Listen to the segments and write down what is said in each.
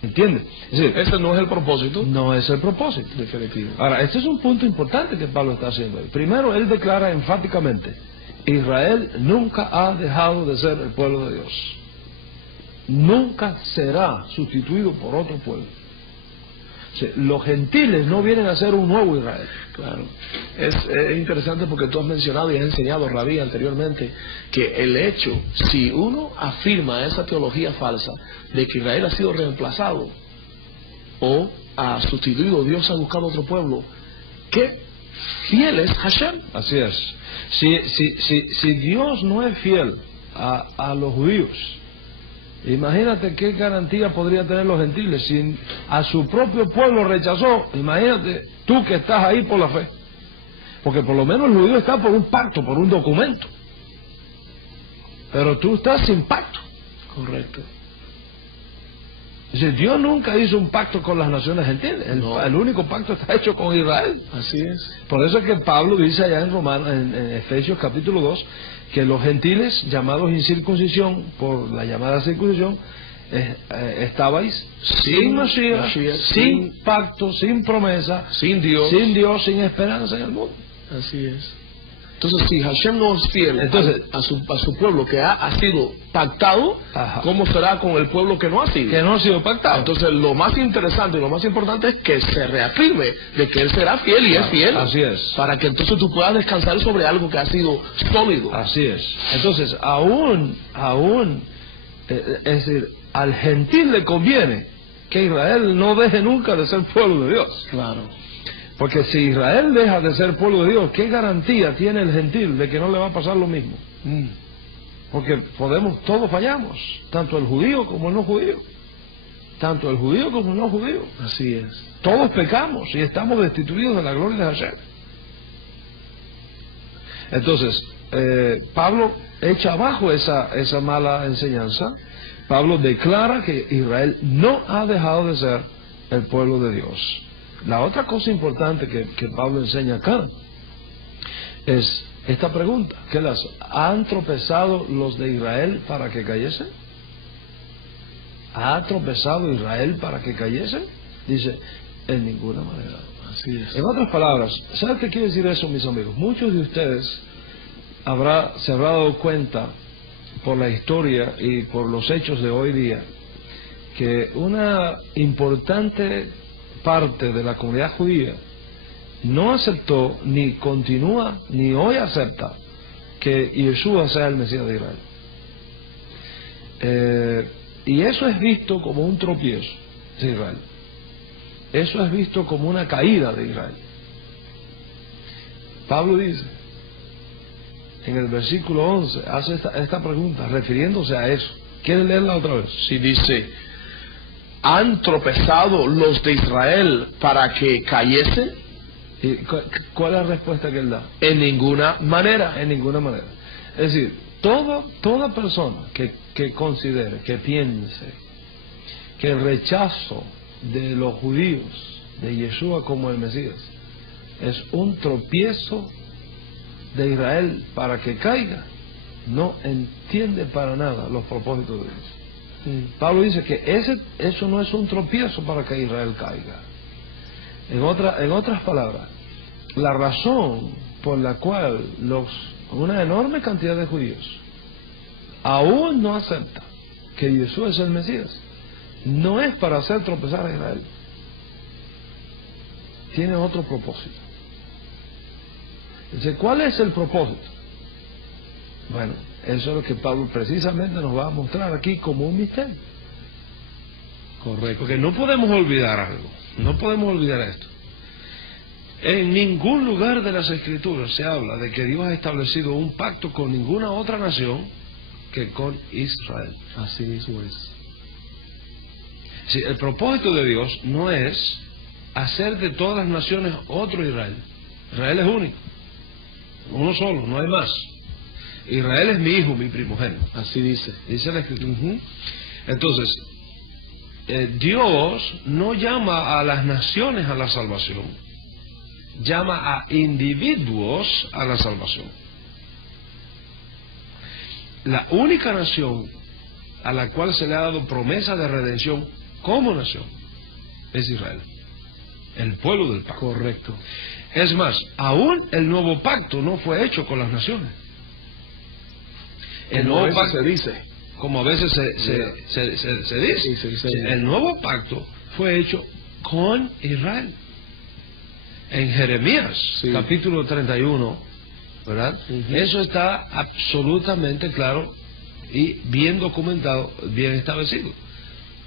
¿Entiendes? Es decir, Ese no es el propósito. no es el propósito. Definitivo. Ahora, este es un punto importante que Pablo está haciendo ahí. Primero, él declara enfáticamente: Israel nunca ha dejado de ser el pueblo de Dios. Nunca será sustituido por otro pueblo. O sea, los gentiles no vienen a ser un nuevo Israel. Claro. Es interesante porque tú has mencionado y has enseñado, Rabí, anteriormente, que el hecho, si uno afirma esa teología falsa de que Israel ha sido reemplazado o ha sustituido, Dios ha buscado otro pueblo, ¿qué fiel es Hashem? Así es. Si Dios no es fiel a los judíos, imagínate qué garantía podría tener los gentiles. Si a su propio pueblo rechazó, imagínate tú que estás ahí por la fe. Porque por lo menos el judío está por un pacto, por un documento. Pero tú estás sin pacto. Correcto. Es decir, Dios nunca hizo un pacto con las naciones gentiles. El único pacto está hecho con Israel. Así es. Por eso es que Pablo dice allá en Efesios capítulo 2, que los gentiles, llamados incircuncisión por la llamada circuncisión, estabais sin Mashiach, sin pacto, sin promesa, sin Dios, sin esperanza en el mundo. Así es. Entonces, si Hashem no es fiel a su pueblo que ha sido pactado, ajá, ¿cómo será con el pueblo que no ha sido? Que no ha sido pactado. Entonces, lo más interesante y lo más importante es que se reafirme de que Él será fiel y es fiel. Así es. Para que entonces tú puedas descansar sobre algo que ha sido sólido. Así es. Entonces, es decir, al gentil le conviene que Israel no deje nunca de ser pueblo de Dios. Claro. Porque si Israel deja de ser pueblo de Dios, ¿qué garantía tiene el gentil de que no le va a pasar lo mismo? Porque todos fallamos, tanto el judío como el no judío. Tanto el judío como el no judío. Así es. Todos pecamos y estamos destituidos de la gloria de Hashem. Entonces, Pablo echa abajo esa mala enseñanza. Pablo declara que Israel no ha dejado de ser el pueblo de Dios. La otra cosa importante que Pablo enseña acá es esta pregunta. ¿Qué le hace? ¿Han tropezado los de Israel para que cayesen? ¿Ha tropezado Israel para que cayesen? Dice, en ninguna manera. Así es. En otras palabras, ¿sabes qué quiere decir eso, mis amigos? Muchos de ustedes se habrán dado cuenta por la historia y por los hechos de hoy día que una importante parte de la comunidad judía no aceptó, ni continúa, ni hoy acepta que Yeshua sea el Mesías de Israel. Y eso es visto como un tropiezo de Israel. Eso es visto como una caída de Israel. Pablo dice, en el versículo 11, hace esta pregunta, refiriéndose a eso. ¿Quieres leerla otra vez? Sí, dice, ¿han tropezado los de Israel para que cayesen? ¿Y cuál es la respuesta que él da? En ninguna manera. En ninguna manera. Es decir, toda persona que considere, que piense que el rechazo de los judíos de Yeshua como el Mesías es un tropiezo de Israel para que caiga, no entiende para nada los propósitos de Dios. Pablo dice que eso no es un tropiezo para que Israel caiga. En otras palabras, la razón por la cual una enorme cantidad de judíos aún no acepta que Jesús es el Mesías no es para hacer tropezar a Israel. Tiene otro propósito. Dice, ¿cuál es el propósito? Bueno, eso es lo que Pablo precisamente nos va a mostrar aquí como un misterio. Correcto. Porque no podemos olvidar algo. No podemos olvidar esto. En ningún lugar de las Escrituras se habla de que Dios ha establecido un pacto con ninguna otra nación que con Israel. Así mismo es. Sí, el propósito de Dios no es hacer de todas las naciones otro Israel. Israel es único. Uno solo, no hay más. Israel es mi hijo, mi primogénito. Así dice. Dice la Escritura. Entonces, Dios no llama a las naciones a la salvación, llama a individuos a la salvación. La única nación a la cual se le ha dado promesa de redención como nación es Israel, el pueblo del pacto. Correcto. Es más, aún el nuevo pacto no fue hecho con las naciones. El nuevo pacto, se dice, como a veces se dice, sí. El nuevo pacto fue hecho con Israel. En Jeremías, capítulo 31, ¿verdad? Eso está absolutamente claro y bien documentado, bien establecido.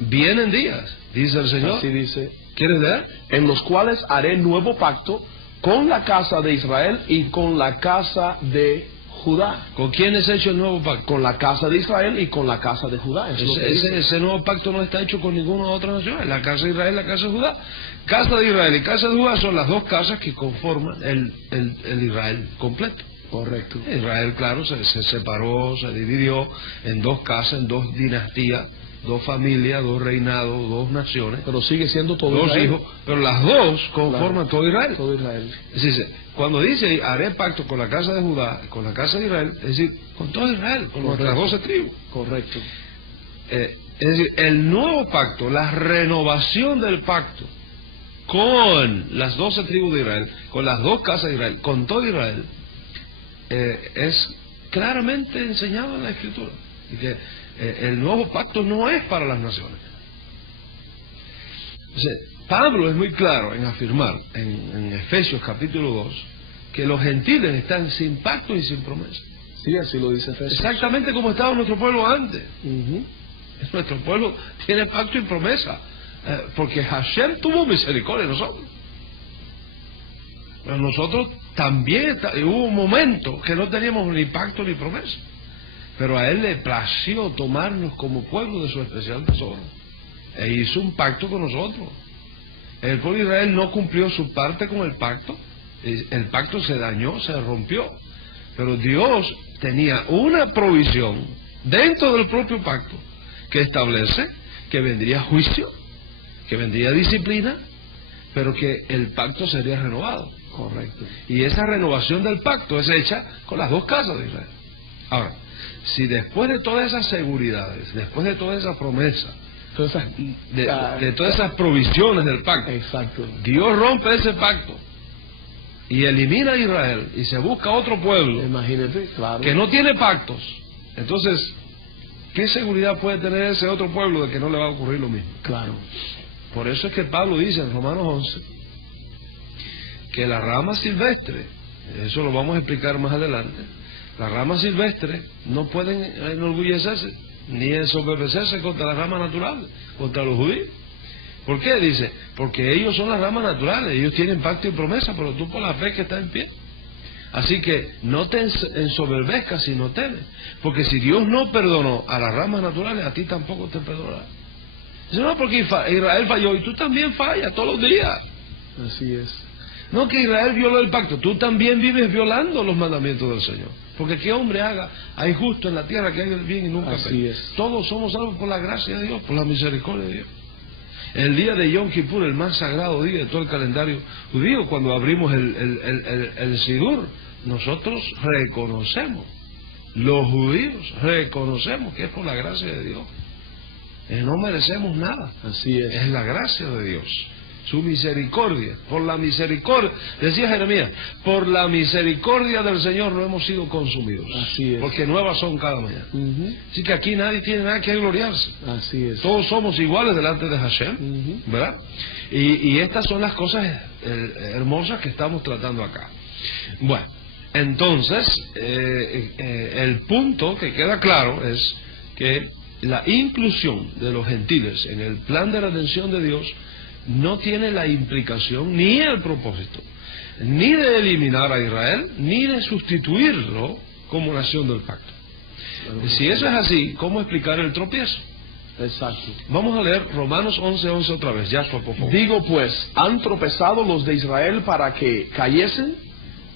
Vienen días, dice el Señor. Así dice. ¿Quieres leer? En los cuales haré nuevo pacto con la casa de Israel y con la casa de Judá. ¿Con quién es hecho el nuevo pacto? Con la casa de Israel y con la casa de Judá. Ese nuevo pacto no está hecho con ninguna otra nación. La casa de Israel y la casa de Judá. Casa de Israel y casa de Judá son las dos casas que conforman el Israel completo. Correcto. Israel, claro, se separó, se dividió en dos casas, en dos dinastías, dos familias, dos reinados, dos naciones. Pero sigue siendo todo dos Israel. hijos, pero las dos conforman todo Israel. Todo Israel. Es decir, cuando dice haré pacto con la casa de Judá, con la casa de Israel, es decir, con todo Israel, con nuestras 12 tribus. Correcto. Es decir, el nuevo pacto, la renovación del pacto con las 12 tribus de Israel, con las dos casas de Israel, con todo Israel, es claramente enseñado en la Escritura. Y que el nuevo pacto no es para las naciones. Entonces, Pablo es muy claro en afirmar en Efesios capítulo 2 que los gentiles están sin pacto y sin promesa. Sí, así lo dice Efesios. Exactamente como estaba nuestro pueblo antes. Nuestro pueblo tiene pacto y promesa, porque Hashem tuvo misericordia de nosotros. Pero nosotros también hubo un momento que no teníamos ni pacto ni promesa, pero a él le plació tomarnos como pueblo de su especial tesoro e hizo un pacto con nosotros. El pueblo de Israel no cumplió su parte con el pacto se dañó, se rompió, pero Dios tenía una provisión dentro del propio pacto que establece que vendría juicio, que vendría disciplina, pero que el pacto sería renovado. Correcto. Y esa renovación del pacto es hecha con las dos casas de Israel. Ahora, si después de todas esas seguridades, después de toda esa promesa, de todas esas provisiones del pacto, exacto, Dios rompe ese pacto y elimina a Israel y se busca otro pueblo, imagínate, claro, que no tiene pactos, entonces, ¿qué seguridad puede tener ese otro pueblo de que no le va a ocurrir lo mismo? Claro. Por eso es que Pablo dice en Romanos 11 que la rama silvestre, eso lo vamos a explicar más adelante, las ramas silvestres no pueden enorgullecerse ni ensoberbecerse contra las ramas naturales, contra los judíos. ¿Por qué? Dice, porque ellos son las ramas naturales, ellos tienen pacto y promesa, pero tú por la fe que está en pie. Así que no te ensoberbezcas si no temes, porque si Dios no perdonó a las ramas naturales, a ti tampoco te perdonará. Dice, no, porque Israel falló y tú también fallas todos los días. Así es. No que Israel violó el pacto, tú también vives violando los mandamientos del Señor. Porque qué hombre hay justo en la tierra que haga el bien y nunca peca. Así es. Todos somos salvos por la gracia de Dios, por la misericordia de Dios. El día de Yom Kippur, el más sagrado día de todo el calendario judío, cuando abrimos el Sidur, nosotros reconocemos, los judíos reconocemos que es por la gracia de Dios. No merecemos nada. Así es. Es la gracia de Dios. Su misericordia, por la misericordia, decía Jeremías, por la misericordia del Señor no hemos sido consumidos. Así es. Porque nuevas son cada mañana. Así que aquí nadie tiene nada que gloriarse. Así es. Todos somos iguales delante de Hashem, ¿verdad? Y estas son las cosas hermosas que estamos tratando acá. Bueno, entonces, el punto que queda claro es que la inclusión de los gentiles en el plan de redención de Dios no tiene la implicación ni el propósito ni de eliminar a Israel ni de sustituirlo como nación del pacto. Si eso es así, ¿cómo explicar el tropiezo? Exacto. Vamos a leer Romanos 11:11 otra vez, ya por favor. Digo pues, ¿han tropezado los de Israel para que cayesen?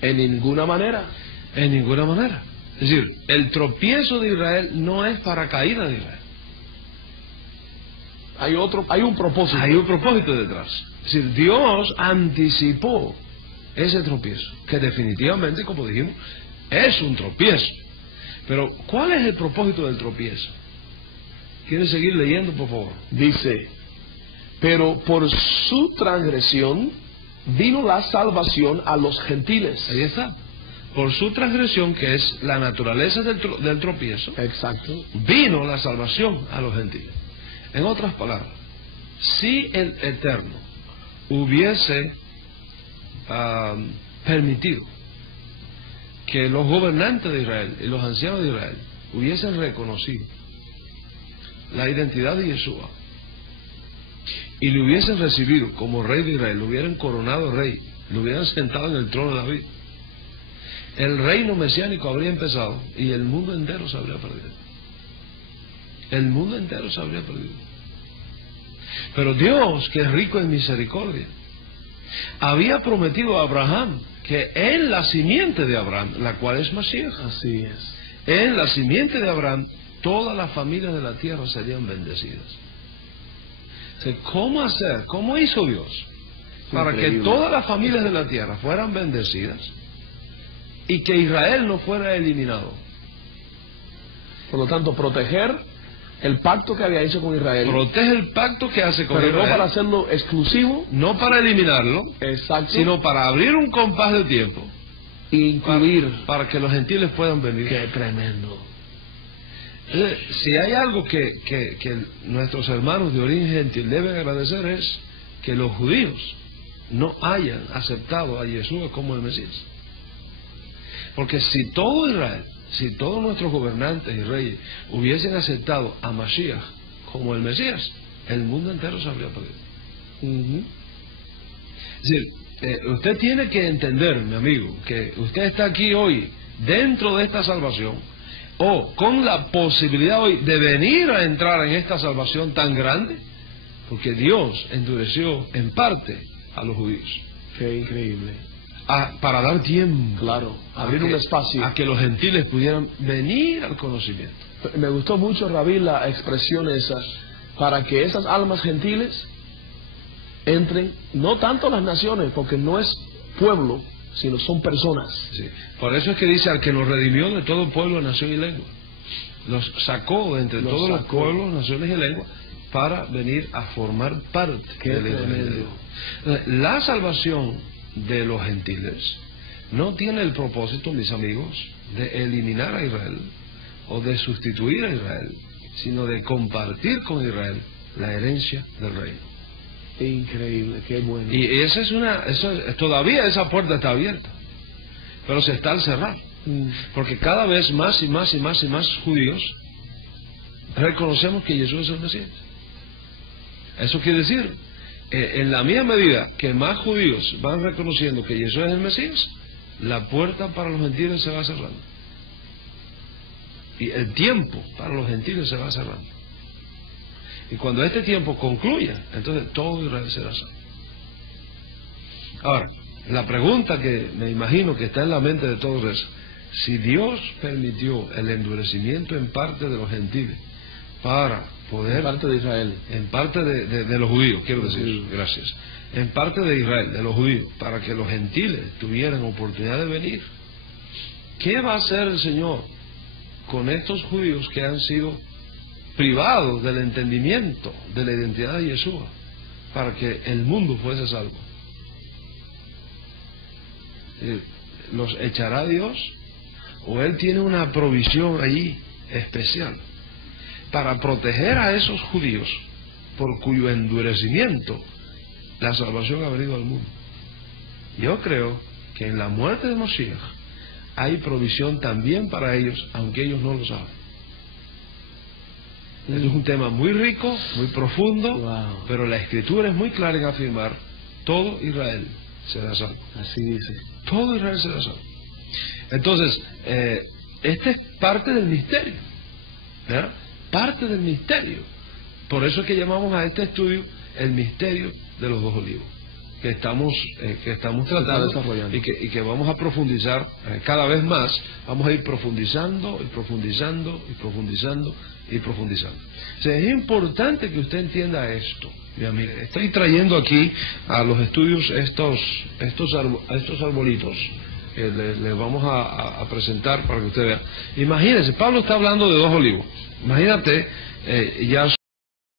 En ninguna manera. En ninguna manera. Es decir, el tropiezo de Israel no es para caída de Israel. Hay un propósito. Hay un propósito detrás. Es decir, Dios anticipó ese tropiezo, que definitivamente, como dijimos, es un tropiezo. Pero, ¿cuál es el propósito del tropiezo? ¿Quieres seguir leyendo, por favor? Dice, Pero por su transgresión vino la salvación a los gentiles. Ahí está. Por su transgresión, que es la naturaleza del tropiezo, Exacto. vino la salvación a los gentiles. En otras palabras, si el Eterno hubiese permitido que los gobernantes de Israel y los ancianos de Israel hubiesen reconocido la identidad de Yeshua y le hubiesen recibido como rey de Israel, lo hubieran coronado rey, lo hubieran sentado en el trono de David, el reino mesiánico habría empezado y el mundo entero se habría perdido. El mundo entero se habría perdido. Pero Dios, que es rico en misericordia, había prometido a Abraham que en la simiente de Abraham, la cual es Mashiach, Así es. en la simiente de Abraham, todas las familias de la tierra serían bendecidas. O sea, ¿cómo hacer? ¿Cómo hizo Dios para Increíble. que todas las familias de la tierra fueran bendecidas y que Israel no fuera eliminado? Por lo tanto, proteger el pacto que había hecho con Israel, Protege el pacto que hace con pero no Israel, para hacerlo exclusivo, no para eliminarlo, exacto, sino para abrir un compás de tiempo e incluir. para que los gentiles puedan venir. Qué tremendo. Si hay algo que nuestros hermanos de origen gentil deben agradecer es que los judíos no hayan aceptado a Yeshua como el Mesías. Porque si todo Israel, si todos nuestros gobernantes y reyes hubiesen aceptado a Mashiach como el Mesías, el mundo entero se habría perdido. Es decir, usted tiene que entender, mi amigo, que usted está aquí hoy dentro de esta salvación, o con la posibilidad hoy de venir a entrar en esta salvación tan grande, porque Dios endureció en parte a los judíos. Qué increíble. Para dar tiempo, Claro, abrir un espacio. a que los gentiles pudieran venir al conocimiento. Me gustó mucho, Rabí, la expresión esa, para que esas almas gentiles entren, no tanto las naciones, porque no es pueblo, sino son personas. Sí. Por eso es que dice al que nos redimió de todo pueblo, nación y lengua. Los sacó de entre todos los pueblos, naciones y lenguas para venir a formar parte del Evangelio. La salvación de los gentiles no tiene el propósito, mis amigos, de eliminar a Israel o de sustituir a Israel, sino de compartir con Israel la herencia del reino. Increíble, qué bueno. Y esa es todavía esa puerta está abierta, pero se está al cerrar, porque cada vez más y más y más y más judíos reconocemos que Jesús es el Mesías. Eso quiere decir, en la misma medida que más judíos van reconociendo que Jesús es el Mesías, la puerta para los gentiles se va cerrando. Y el tiempo para los gentiles se va cerrando. Y cuando este tiempo concluya, entonces todo Israel será salvo. Ahora, la pregunta que me imagino que está en la mente de todos es, si Dios permitió el endurecimiento en parte de los gentiles para poder... En parte de Israel. En parte de los judíos, quiero decir, gracias. En parte de Israel, de los judíos, para que los gentiles tuvieran oportunidad de venir. ¿Qué va a hacer el Señor con estos judíos que han sido privados del entendimiento de la identidad de Yeshua para que el mundo fuese salvo? ¿Los echará Dios? ¿O Él tiene una provisión allí especial para proteger a esos judíos por cuyo endurecimiento la salvación ha venido al mundo? Yo creo que en la muerte de Mashiach hay provisión también para ellos, aunque ellos no lo saben. Es un tema muy rico, muy profundo, pero la Escritura es muy clara en afirmar: todo Israel será salvo. Así dice. Todo Israel será salvo. Entonces, esta es parte del misterio, ¿verdad? Parte del misterio. Por eso es que llamamos a este estudio el misterio de los dos olivos, que estamos tratando y que vamos a profundizar cada vez más. Vamos a ir profundizando y profundizando y profundizando y profundizando. O sea, es importante que usted entienda esto, mi amigo. Estoy trayendo aquí a los estudios estos arbolitos que les vamos a presentar para que usted vea. Imagínense, Pablo está hablando de dos olivos. Imagínate, ya